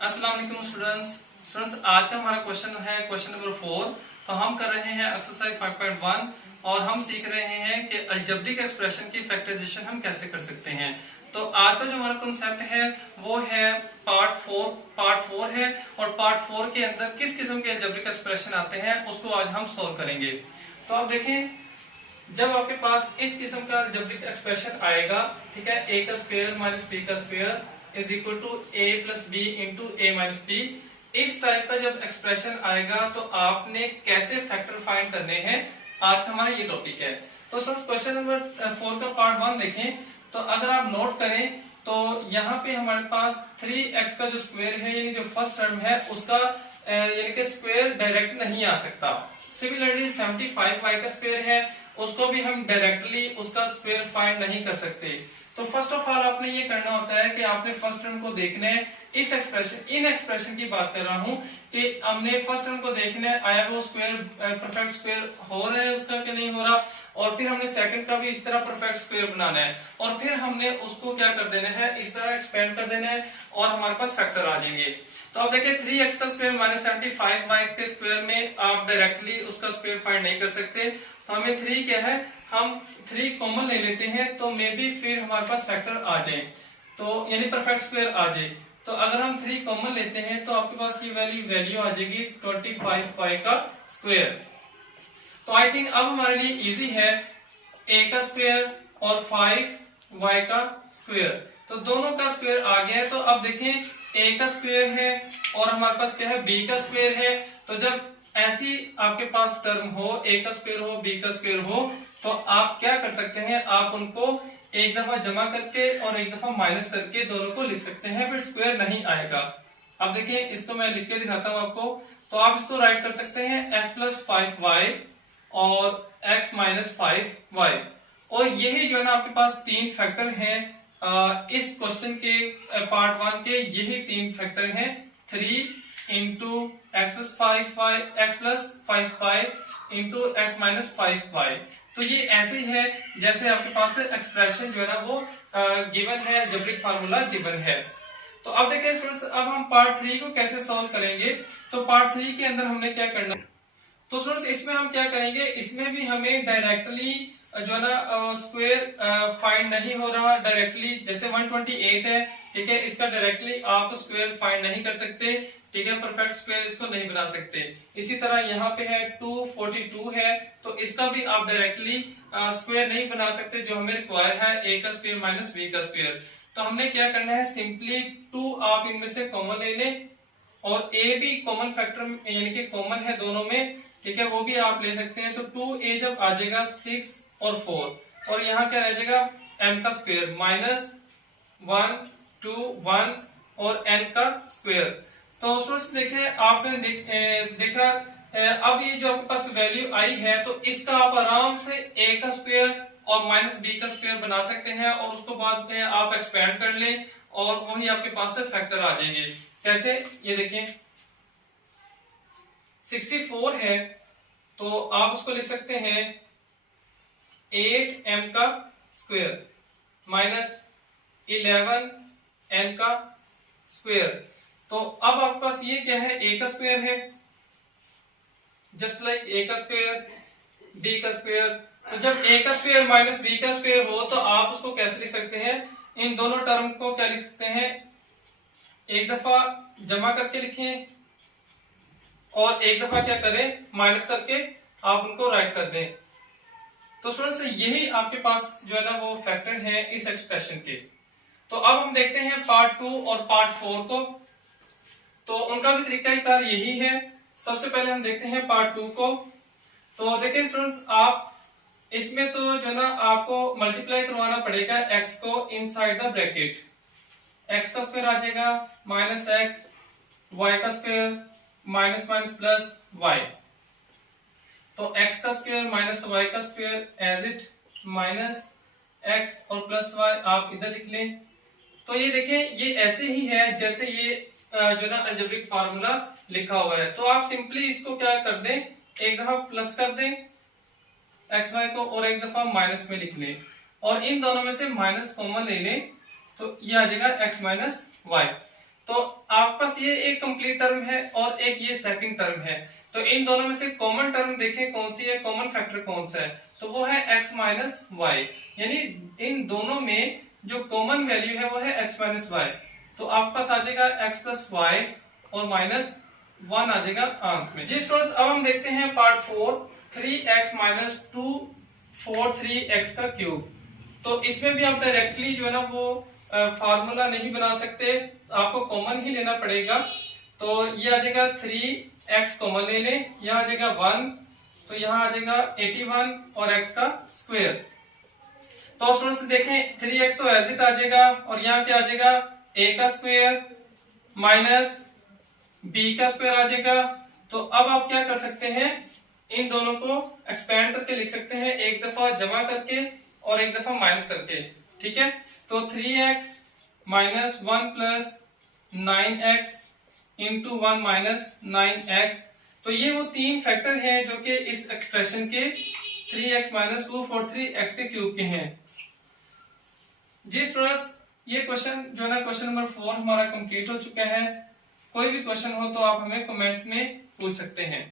अस्सलाम वालेकुम स्टूडेंट्स। आज का हमारा क्वेश्चन है क्वेश्चन नंबर 4। तो हम कर रहे हैं एक्सरसाइज 5.1 और हम सीख रहे हैं कि अलजेब्रिक एक्सप्रेशन की फैक्टराइजेशन हम कैसे कर सकते हैं। तो आज का जो हमारा कॉन्सेप्ट है वो है पार्ट 4 है और पार्ट 4 के अंदर किस किस्म के अलजेब्रिक एक्सप्रेशन आते हैं उसको आज हम सॉल्व करेंगे। तो आप देखें, जब आपके पास इस किस्म का अलजेब्रिक एक्सप्रेशन आएगा, ठीक है, a का स्क्वायर माइनस b का square is equal to a plus B into A minus B, इस टाइप का जब एक्सप्रेशन आएगा तो आपने कैसे फैक्टर फाइंड करने हैं, आज का हमारा ये टॉपिक है। तो सब क्वेश्चन नंबर 4 का पार्ट 1 देखें तो अगर आप नोट करें तो यहाँ पे हमारे पास 3x का जो स्क्वायर है यानी जो फर्स्ट टर्म है उसका यानी कि स्क्वायर डायरेक्ट नहीं आ सकता। सिमिलरली 75y का स्क्वायर है उसको भी हम डायरेक्टली उसका स्क्वायर फाइंड नहीं कर सकते। तो फर्स्ट ऑफ ऑल आपने ये करना होता है कि आपने फर्स्ट टर्म को देखना है। इस एक्सप्रेशन इन एक्सप्रेशन की बात कर रहा हूं कि हमने फर्स्ट टर्म को देखना है, आया वो स्क्वायर परफेक्ट स्क्वायर हो रहा है उसका कि नहीं हो रहा, और फिर हमने सेकंड का भी इस तरह परफेक्ट स्क्वायर बनाना है और फिर हमने उसको क्या कर देना है, इस तरह एक्सपेंड कर देना है और हमारे पास फैक्टर आ जाएंगे। तो आप देखिए 3x का स्क्वायर माइनस 75y के स्क्वायर में आप डायरेक्टली उसका स्क्वायर फाइंड नहीं कर सकते। तो हमें 3 क्या है, हम 3 कॉमन ले लेते हैं तो मे बी फिर हमारे पास फैक्टर आ जाए, तो यानी परफेक्ट स्क्वायर आ जाए। तो अगर हम 3 कॉमन लेते हैं तो आपके पास ये वैल्यू आ जाएगी 25y का स्क्वायर। तो आई थिंक अब हमारे लिए इजी है a का स्क्वायर और 5y का स्क्वायर, तो दोनों का स्क्वायर आ गया है। तो अब देखें a का स्क्वायर है और हमारे पास क्या है, b का स्क्वायर है। तो जब ऐसी आपके पास टर्म हो, a का स्क्वायर हो b का स्क्वायर हो, तो आप क्या कर सकते हैं, आप उनको एक दफा जमा करके और एक दफा माइनस करके दोनों को लिख सकते हैं, फिर स्क्वायर नहीं आएगा। अब देखिए इसको मैं लिख के दिखाता हूं आपको। तो आप इसको राइट कर सकते हैं x प्लस 5y और x माइनस 5y, और यही जो है ना आपके पास 3 फैक्टर हैं इस क्वेश्चन के पार्ट 1 के, यही 3 फैक्टर हैं 3 into x plus 5y x plus 5y into x minus 5y। तो ये ऐसे ही है जैसे आपके पास एक्सप्रेशन जो है ना वो गिवन है, अलजेब्रिक फार्मूला गिवन है। तो अब देखिए स्टूडेंट्स, अब हम पार्ट 3 को कैसे सॉल्व करेंगे। तो पार्ट 3 के अंदर हमने क्या करना है, तो स्टूडेंट्स इसमें हम क्या करेंगे, इसमें भी हमें डायरेक्टली जो है ना स्क्वायर फाइंड नहीं हो रहा डायरेक्टली। जैसे 128 है, ठीक है, इसका डायरेक्टली आप स्क्वायर फाइंड नहीं कर सकते, ठीक है, परफेक्ट स्क्वायर इसको नहीं बना सकते। इसी तरह यहाँ पे है 242 है, तो इसका भी आप डायरेक्टली स्क्वायर नहीं बना सकते। जो हमें रिक्वायर है a का स्क्वायर माइनस b का स्क्वायर। तो हमने क्या करना है, सिंपली 2 आप इनमें से कॉमन ले लें और a भी कॉमन फैक्टर यानी कि कॉमन है दोनों में, ठीक है, वो भी आप ले सकते हैं। तो 2a जब आ जाएगा 6 और 4, और यहाँ क्या रह जाएगा m का स्क्वायर माइनस 1 2 1 और n का स्क्वायर। तो स्टूडेंट्स देखें, आपने देखा अब ये जो आपके पास वैल्यू आई है तो इसका आप आराम से a का स्क्वायर और माइनस b का स्क्वायर बना सकते हैं और उसको बाद में आप एक्सपेंड कर लें और वही आपके पास से फैक्टर आ जाएंगे। कैसे, ये देखें 64 है तो आप उसको लिख सकते हैं 8m का स्क्वायर माइनस 11n का स्क्वायर। तो अब आपके पास ये क्या है, a का स्क्वायर है, जस्ट लाइक a का स्क्वायर b का स्क्वायर। तो जब a का स्क्वायर माइनस b का स्क्वायर हो तो आप उसको कैसे लिख सकते हैं, इन दोनों टर्म को क्या लिख सकते हैं, एक दफा जमा करके लिखें और एक दफा क्या करें, माइनस करके आप उनको राइट कर दें। तो स्टूडेंट्स यही आपके पास जो है ना वो फैक्टर है इस एक्सप्रेशन के। तो अब हम देखते हैं पार्ट 2 और पार्ट 4 को, तो उनका भी तरीकाकार यही है। सबसे पहले हम देखते हैं पार्ट 2 को। तो देखिए स्टूडेंट्स, आप इसमें तो जो है ना आपको मल्टीप्लाई करवाना पड़ेगा x को इनसाइड द ब्रैकेट। x का स्क्वायर आ जाएगा माइनस एक्स, y का square minus minus plus y। तो x का स्क्वायर माइनस y का square as it minus x और प्लस y आप इधर लिख लें। तो ये देखें, ये ऐसे ही है जैसे ये जो ना अलजेब्रिक फार्मूला लिखा हुआ है। तो आप सिंपली इसको क्या कर दें, एक दफा प्लस कर दें एक्स वाई को और एक दफा माइनस में लिख लें और इन दोनों में से माइनस कॉमन ले लें, तो ये आ जाएगा एक्स माइनस वाई। तो आपके पास ये एक कंप्लीट टर्म है और एक ये सेकंड टर्म है। तो इन दोनों में से कॉमन टर्म देखें कौन सी है, कॉमन फैक्टर कौन सा है, तो वो है x माइनस वाई। यानी इन दोनों में जो कॉमन वैल्यू है वो है x माइनस वाई। तो आपके पास आ जाएगा x प्लस वाई और माइनस 1 आ जाएगा आंसर में। जी स्टूडेंट्स, अब हम देखते हैं पार्ट 4, 3x माइनस 2 4 3x का क्यूब। तो इसमें भी आप डायरेक्टली जो है ना वो फार्मूला नहीं बना सकते, आपको कॉमन ही लेना पड़ेगा। तो ये आ जाएगा 3x कॉमन ले लें, यहाँ आ जाएगा 1, तो यहाँ आ जाएगा 81 और x का स्क्वायर। तो स्टूडेंट्स देखें 3x तो एज इट आ जाएगा और यहाँ क्या आ जाएगा a का स्क्वायर माइनस b का स्क्वायर आ जाएगा। तो अब आप क्या कर सकते हैं, इन दोनों को एक्सपेंड करके लिख सकते हैं, एक दफा जमा करके और एक दफा माइनस करके। ठीक है, तो 3x minus 1 plus 9x into 1 minus 9x। तो ये वो तीन फैक्टर हैं जो कि इस एक्सप्रेशन के 3x माइनस 243x के क्यूब के हैं। जी स्टूडेंट्स, ये क्वेश्चन जो है ना क्वेश्चन नंबर 4 हमारा कंप्लीट हो चुका है। कोई भी क्वेश्चन हो तो आप हमें कमेंट में पूछ सकते हैं।